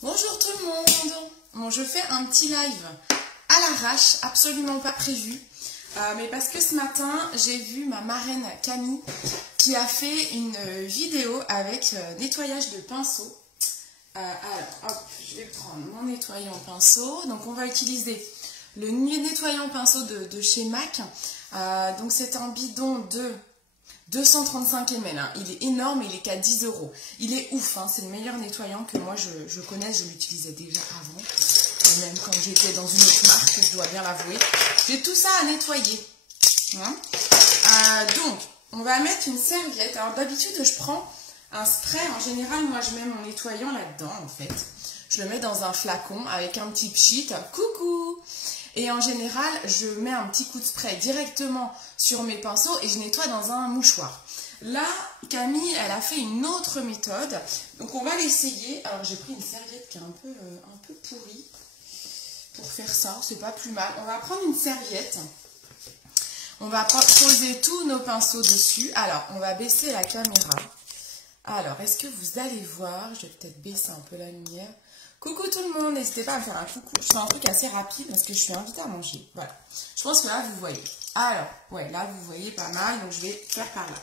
Bonjour tout le monde. Bon, je fais un petit live à l'arrache, absolument pas prévu. Mais parce que ce matin, j'ai vu ma marraine Camille qui a fait une vidéo avec nettoyage de pinceau. Alors, hop, je vais prendre mon nettoyant pinceau. Donc, on va utiliser le nettoyant pinceau de chez MAC. Donc, c'est un bidon de 235 ml, hein. Il est énorme, il est qu'à 10 €. Il est ouf, hein. C'est le meilleur nettoyant que moi je connais, je l'utilisais déjà avant. Et même quand j'étais dans une autre marque, je dois bien l'avouer. J'ai tout ça à nettoyer. Hein. Donc, on va mettre une serviette. Alors d'habitude, je prends un spray. En général, moi je mets mon nettoyant là-dedans en fait. Je le mets dans un flacon avec un petit pchit. Coucou! Et en général, je mets un petit coup de spray directement sur mes pinceaux et je nettoie dans un mouchoir. Là, Camille, elle a fait une autre méthode. Donc, on va l'essayer. Alors, j'ai pris une serviette qui est un peu pourrie pour faire ça. C'est pas plus mal. On va prendre une serviette. On va poser tous nos pinceaux dessus. Alors, on va baisser la caméra. Alors, est-ce que vous allez voir? Je vais peut-être baisser un peu la lumière. Coucou tout le monde, n'hésitez pas à me faire un coucou. Je fais un truc assez rapide parce que je suis invitée à manger. Voilà. Je pense que là, vous voyez. Alors, ouais, là, vous voyez pas mal. Donc, je vais faire par là.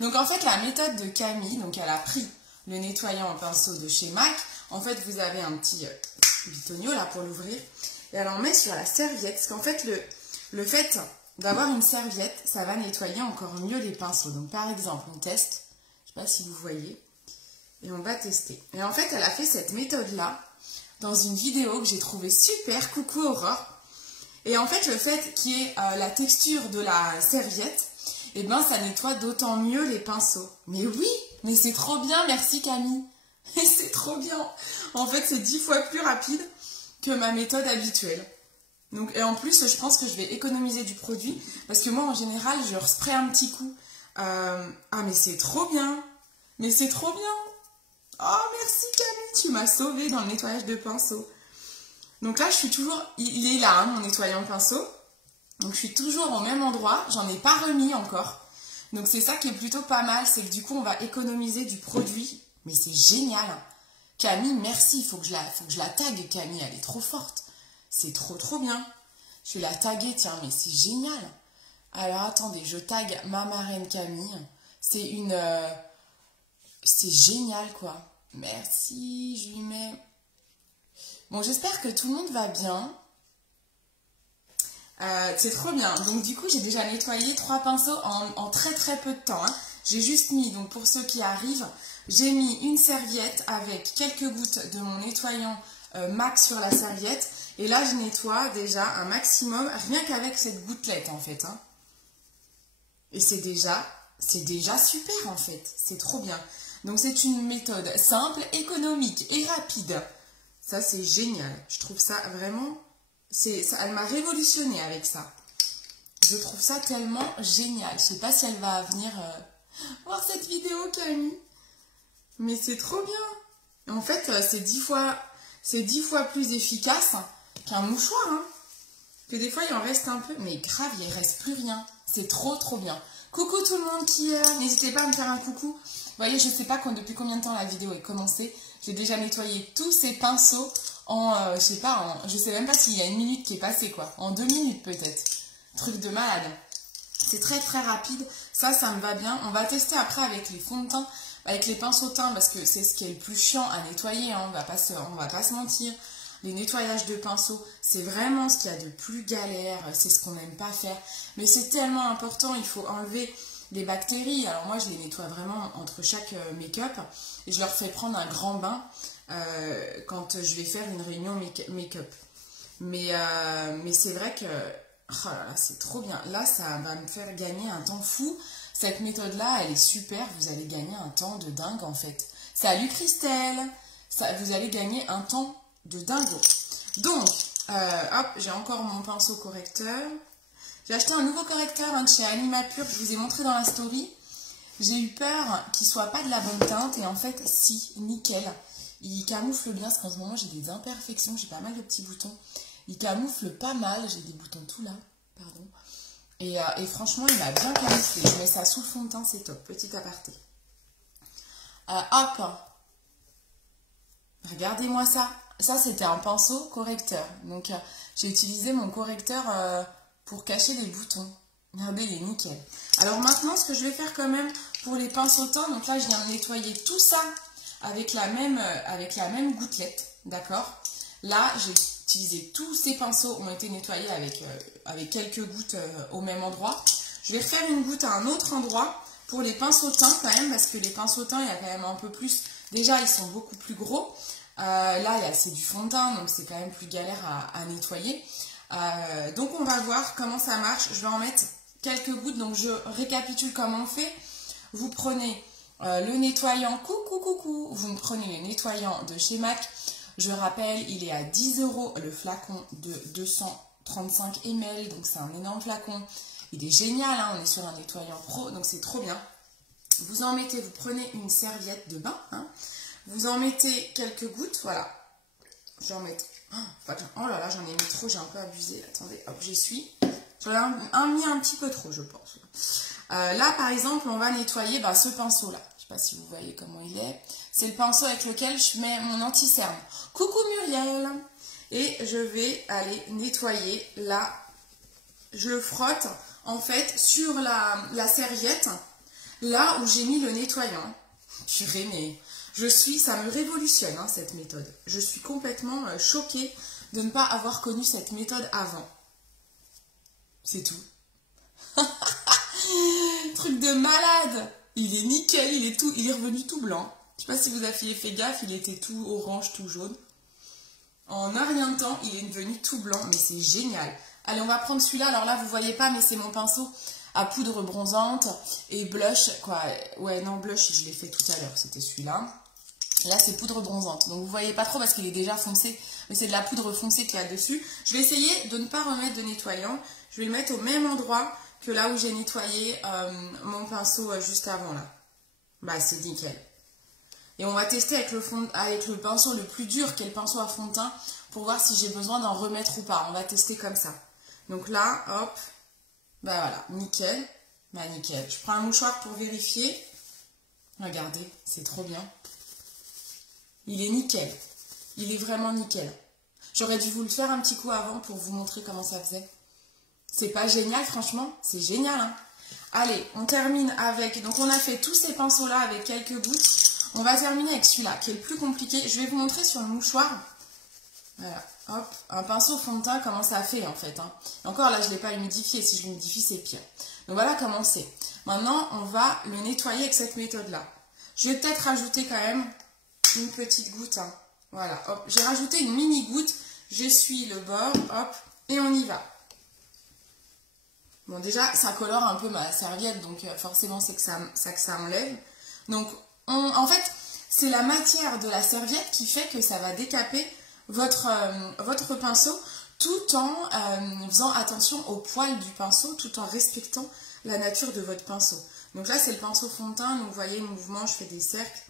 Donc, en fait, la méthode de Camille, donc elle a pris le nettoyant en pinceau de chez MAC. En fait, vous avez un petit bitonio là pour l'ouvrir. Et elle en met sur la serviette. Parce qu'en fait, le fait d'avoir une serviette, ça va nettoyer encore mieux les pinceaux. Donc, par exemple, on teste. Je sais pas si vous voyez. Et on va tester. Et en fait, elle a fait cette méthode-là dans une vidéo que j'ai trouvée super. Coucou Aurore. Et en fait, le fait qu'il y ait la texture de la serviette, eh ben, ça nettoie d'autant mieux les pinceaux. Mais oui, mais c'est trop bien, merci Camille. Et c'est trop bien. En fait, c'est 10 fois plus rapide que ma méthode habituelle. Donc, et en plus, je pense que je vais économiser du produit. Parce que moi, en général, je spray un petit coup. Ah, mais c'est trop bien. Mais c'est trop bien. Oh, merci Camille, tu m'as sauvée dans le nettoyage de pinceau. Donc là, je suis toujours... Il est là, hein, mon nettoyant pinceau. Donc je suis toujours au même endroit. J'en ai pas remis encore. Donc c'est ça qui est plutôt pas mal. C'est que du coup, on va économiser du produit. Mais c'est génial. Camille, merci. Faut que je la tague, Camille. Elle est trop forte. C'est trop bien. Je vais la taguer, tiens. Mais c'est génial. Alors attendez, je tag ma marraine Camille. C'est une... C'est génial, quoi. Merci, je lui mets... Bon, j'espère que tout le monde va bien. C'est trop bien. Donc, du coup, j'ai déjà nettoyé 3 pinceaux en très peu de temps. Hein. J'ai juste mis, donc pour ceux qui arrivent, j'ai mis une serviette avec quelques gouttes de mon nettoyant MAC sur la serviette. Et là, je nettoie déjà un maximum, rien qu'avec cette gouttelette, en fait. Hein. Et c'est déjà super, en fait. C'est trop bien. Donc, c'est une méthode simple, économique et rapide. Ça, c'est génial. Je trouve ça vraiment... elle m'a révolutionné avec ça. Je trouve ça tellement génial. Je sais pas si elle va venir voir cette vidéo, Camille. Mais c'est trop bien. En fait, c'est 10 fois plus efficace qu'un mouchoir. Hein. Que des fois, il en reste un peu. Mais grave, il ne reste plus rien. C'est trop bien. Coucou tout le monde qui est là. N'hésitez pas à me faire un coucou. Vous voyez, je ne sais pas depuis combien de temps la vidéo est commencée. J'ai déjà nettoyé tous ces pinceaux en, je sais même pas s'il y a 1 minute qui est passée, quoi. En 2 minutes, peut-être. Truc de malade. C'est très rapide. Ça me va bien. On va tester après avec les fonds de teint, avec les pinceaux teints, parce que c'est ce qui est le plus chiant à nettoyer, hein. On va pas se mentir. Les nettoyages de pinceaux, c'est vraiment ce qu'il y a de plus galère. C'est ce qu'on n'aime pas faire. Mais c'est tellement important. Il faut enlever les bactéries. Alors moi, je les nettoie vraiment entre chaque make-up. Et je leur fais prendre un grand bain quand je vais faire une réunion make-up. Mais c'est vrai que oh là là, c'est trop bien. Là, ça va me faire gagner un temps fou. Cette méthode-là, elle est super. Vous allez gagner un temps de dingue, en fait. Salut Christelle. Vous allez gagner un temps de dingo. Donc, hop, j'ai encore mon pinceau correcteur. J'ai acheté un nouveau correcteur de chez Animapur que je vous ai montré dans la story. J'ai eu peur qu'il ne soit pas de la bonne teinte et en fait, si, nickel. Il camoufle bien parce qu'en ce moment, j'ai des imperfections, j'ai pas mal de petits boutons. Il camoufle pas mal, j'ai des boutons tout là, pardon. Et franchement, il m'a bien camouflé. Je mets ça sous le fond de teint, c'est top. Petit aparté. Hop. Regardez-moi ça. Ça, c'était un pinceau correcteur. Donc, j'ai utilisé mon correcteur pour cacher les boutons. Regardez, il est nickel. Alors maintenant, ce que je vais faire quand même pour les pinceaux teints, donc là, je viens de nettoyer tout ça avec la même gouttelette, d'accord? Là, j'ai utilisé tous ces pinceaux, ont été nettoyés avec quelques gouttes au même endroit. Je vais refaire une goutte à un autre endroit pour les pinceaux teints quand même, parce que les pinceaux teints, il y a quand même un peu plus. Déjà, ils sont beaucoup plus gros. Là, c'est du fond de teint, donc c'est quand même plus galère à nettoyer. Donc, on va voir comment ça marche. Je vais en mettre quelques gouttes, donc je récapitule comment on fait. Vous prenez le nettoyant, coucou, vous prenez le nettoyant de chez MAC. Je rappelle, il est à 10 € le flacon de 235 ml, donc c'est un énorme flacon. Il est génial, hein, on est sur un nettoyant pro, donc c'est trop bien. Vous en mettez, vous prenez une serviette de bain, hein, vous en mettez quelques gouttes, voilà. J'en mets, oh là là, j'en ai mis trop, j'ai un peu abusé, attendez, hop, j'essuie. J'en ai mis un petit peu trop, je pense. Là, par exemple, on va nettoyer ce pinceau-là. Je ne sais pas si vous voyez comment il est. C'est le pinceau avec lequel je mets mon anti-cerne. Coucou Muriel! Et je vais aller nettoyer là. Je le frotte, en fait, sur la serviette, là où j'ai mis le nettoyant. Purée, mais ça me révolutionne, hein, cette méthode. Je suis complètement choquée de ne pas avoir connu cette méthode avant. C'est tout. Truc de malade. Il est nickel, il est revenu tout blanc. Je sais pas si vous aviez fait gaffe, il était tout orange, tout jaune. En un rien de temps, il est devenu tout blanc, mais c'est génial. Allez, on va prendre celui-là. Alors là, vous voyez pas, mais c'est mon pinceau à poudre bronzante et blush, quoi. Ouais, non, blush, je l'ai fait tout à l'heure, c'était celui-là. Là, c'est poudre bronzante. Donc, vous voyez pas trop parce qu'il est déjà foncé, mais c'est de la poudre foncée qu'il y a dessus. Je vais essayer de ne pas remettre de nettoyant. Je vais le mettre au même endroit que là où j'ai nettoyé mon pinceau juste avant, là. Bah, c'est nickel. Et on va tester avec le pinceau le plus dur, qui est le pinceau à fond de teint, pour voir si j'ai besoin d'en remettre ou pas. On va tester comme ça. Donc là, hop, bah voilà, nickel. Bah nickel. Je prends un mouchoir pour vérifier. Regardez, c'est trop bien. Il est nickel. Il est vraiment nickel. J'aurais dû vous le faire un petit coup avant pour vous montrer comment ça faisait. C'est pas génial, franchement? C'est génial, hein? Allez, on termine avec... Donc, on a fait tous ces pinceaux-là avec quelques gouttes. On va terminer avec celui-là, qui est le plus compliqué. Je vais vous montrer sur le mouchoir. Voilà, hop. Un pinceau fond de teint, comment ça fait, en fait, hein. Encore, là, je ne l'ai pas humidifié. Si je l'humidifie, c'est pire. Donc, voilà comment c'est. Maintenant, on va le nettoyer avec cette méthode-là. Je vais peut-être rajouter quand même une petite goutte, hein. Voilà, hop. J'ai rajouté une mini goutte. J'essuie le bord, hop. Et on y va. Bon, déjà, ça colore un peu ma serviette, donc forcément, c'est que ça enlève. Donc, en fait, c'est la matière de la serviette qui fait que ça va décaper votre pinceau, tout en faisant attention au poil du pinceau, tout en respectant la nature de votre pinceau. Donc là, c'est le pinceau fond de teint, donc vous voyez le mouvement, je fais des cercles.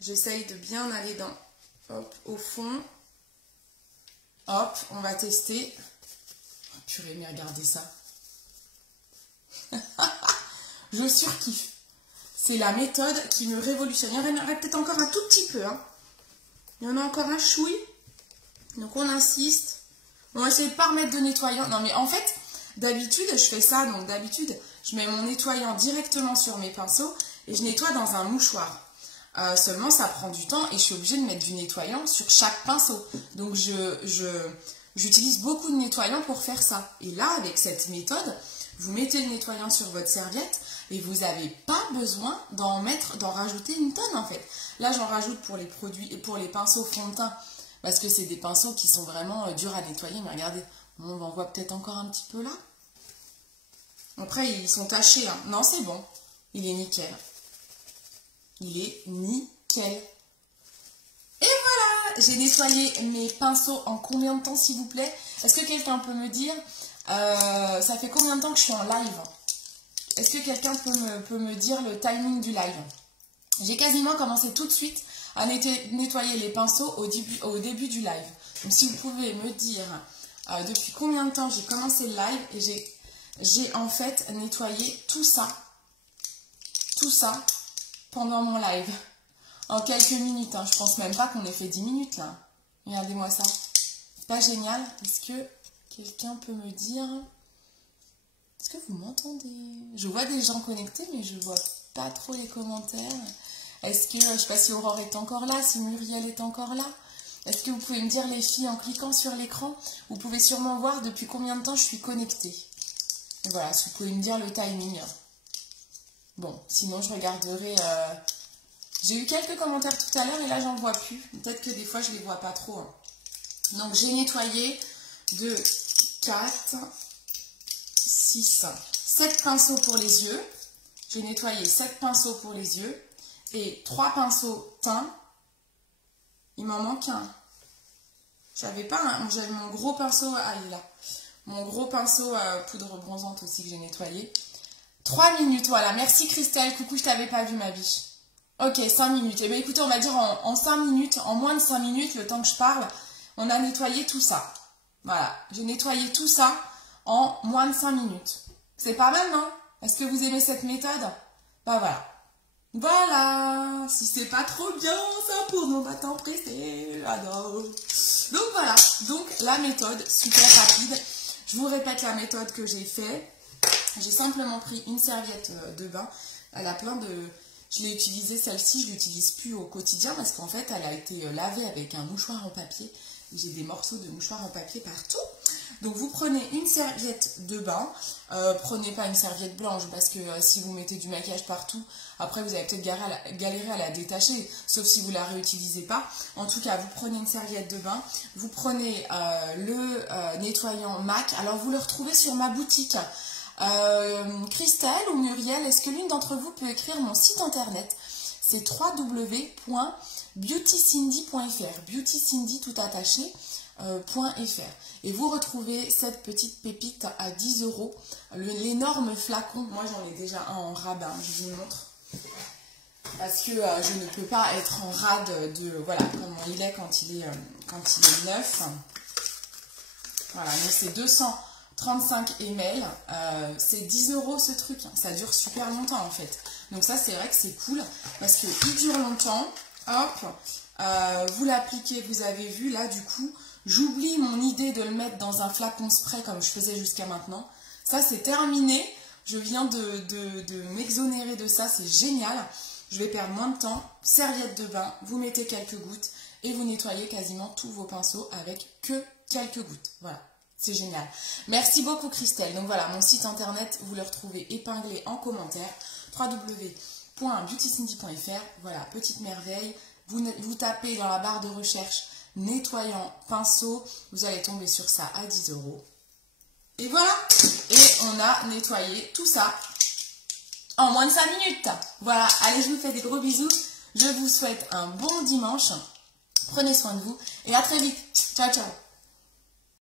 J'essaye de bien aller au fond. Hop, on va tester. Oh, purée, mais regardez ça. Je surkiffe. C'est la méthode qui me révolutionne. Il y en aurait peut-être encore un tout petit peu, hein. Il y en a encore un chouille. Donc on insiste. On va essayer de ne pas remettre de nettoyant. Non mais en fait, d'habitude, je fais ça. Donc d'habitude, je mets mon nettoyant directement sur mes pinceaux et je nettoie dans un mouchoir. Seulement, ça prend du temps et je suis obligée de mettre du nettoyant sur chaque pinceau. Donc j'utilise beaucoup de nettoyant pour faire ça. Et là, avec cette méthode, vous mettez le nettoyant sur votre serviette et vous n'avez pas besoin d'en rajouter une tonne en fait. Là, j'en rajoute pour les produits et pour les pinceaux fond de teint parce que c'est des pinceaux qui sont vraiment durs à nettoyer. Mais regardez, on en voit peut-être encore un petit peu là. Après, ils sont tachés, hein. Non, c'est bon. Il est nickel. Il est nickel. Et voilà, j'ai nettoyé mes pinceaux en combien de temps, s'il vous plaît? Est-ce que quelqu'un peut me dire ça fait combien de temps que je suis en live? Est-ce que quelqu'un peut me dire le timing du live? J'ai quasiment commencé tout de suite à nettoyer les pinceaux au début du live. Donc si vous pouvez me dire depuis combien de temps j'ai commencé le live, et j'ai en fait nettoyé tout ça pendant mon live. en quelques minutes. Hein. Je pense même pas qu'on ait fait 10 minutes là. Regardez-moi ça. C'est pas génial? Est-ce que quelqu'un peut me dire... Est-ce que vous m'entendez? Je vois des gens connectés, mais je vois pas trop les commentaires. Est-ce que, je sais pas si Aurore est encore là, si Muriel est encore là. Est-ce que vous pouvez me dire, les filles, en cliquant sur l'écran, vous pouvez sûrement voir depuis combien de temps je suis connectée. Et voilà, si vous pouvez me dire le timing. Bon, sinon je regarderai... J'ai eu quelques commentaires tout à l'heure et là j'en vois plus. Peut-être que des fois je les vois pas trop. Hein. Donc j'ai nettoyé 2, 4, 6, 7 pinceaux pour les yeux. J'ai nettoyé 7 pinceaux pour les yeux et 3 pinceaux teint. Il m'en manque un. J'avais pas un, j'avais mon gros pinceau, ah il est là. Mon gros pinceau poudre bronzante aussi que j'ai nettoyé. 3 minutes, voilà. Merci Christelle, coucou, je t'avais pas vu ma biche. Ok, 5 minutes. Eh bien écoutez, on va dire en 5 minutes, en moins de 5 minutes, le temps que je parle, on a nettoyé tout ça. Voilà, j'ai nettoyé tout ça en moins de 5 minutes. C'est pas mal, non? Est-ce que vous aimez cette méthode? Bah voilà. Voilà, si c'est pas trop bien, ça pour nos matins pressés, j'adore. Donc voilà, donc la méthode, super rapide. Je vous répète la méthode que j'ai fait. J'ai simplement pris une serviette de bain. Elle a plein de... Je l'ai utilisée celle-ci, je ne l'utilise plus au quotidien parce qu'en fait, elle a été lavée avec un mouchoir en papier. J'ai des morceaux de mouchoir en papier partout. Donc vous prenez une serviette de bain. Prenez pas une serviette blanche parce que si vous mettez du maquillage partout, après vous allez peut-être galérer à la détacher, sauf si vous ne la réutilisez pas. En tout cas, vous prenez une serviette de bain. Vous prenez le nettoyant MAC. Alors vous le retrouvez sur ma boutique. Christelle ou Muriel, est-ce que l'une d'entre vous peut écrire mon site internet? C'est www.beautycindy.fr, beautycindy tout attaché, .fr. Et vous retrouvez cette petite pépite à 10 €, l'énorme flacon. Moi j'en ai déjà un en rade, hein, je vous montre. Parce que je ne peux pas être en rade de, voilà, comment il est quand il est neuf. Voilà, donc c'est 235 ml, c'est 10 € ce truc, ça dure super longtemps en fait. Donc ça c'est vrai que c'est cool parce qu'il dure longtemps. Hop, vous l'appliquez, vous avez vu là du coup, j'oublie mon idée de le mettre dans un flacon spray comme je faisais jusqu'à maintenant. Ça c'est terminé, je viens de m'exonérer de ça, c'est génial. Je vais perdre moins de temps, serviette de bain, vous mettez quelques gouttes et vous nettoyez quasiment tous vos pinceaux avec que quelques gouttes, voilà. C'est génial. Merci beaucoup Christelle. Donc voilà, mon site internet, vous le retrouvez épinglé en commentaire. www.beautycindy.fr. Voilà, petite merveille. Vous tapez dans la barre de recherche nettoyant pinceau. Vous allez tomber sur ça à 10 €. Et voilà. Et on a nettoyé tout ça en moins de 5 minutes. Voilà, allez, je vous fais des gros bisous. Je vous souhaite un bon dimanche. Prenez soin de vous et à très vite. Ciao, ciao.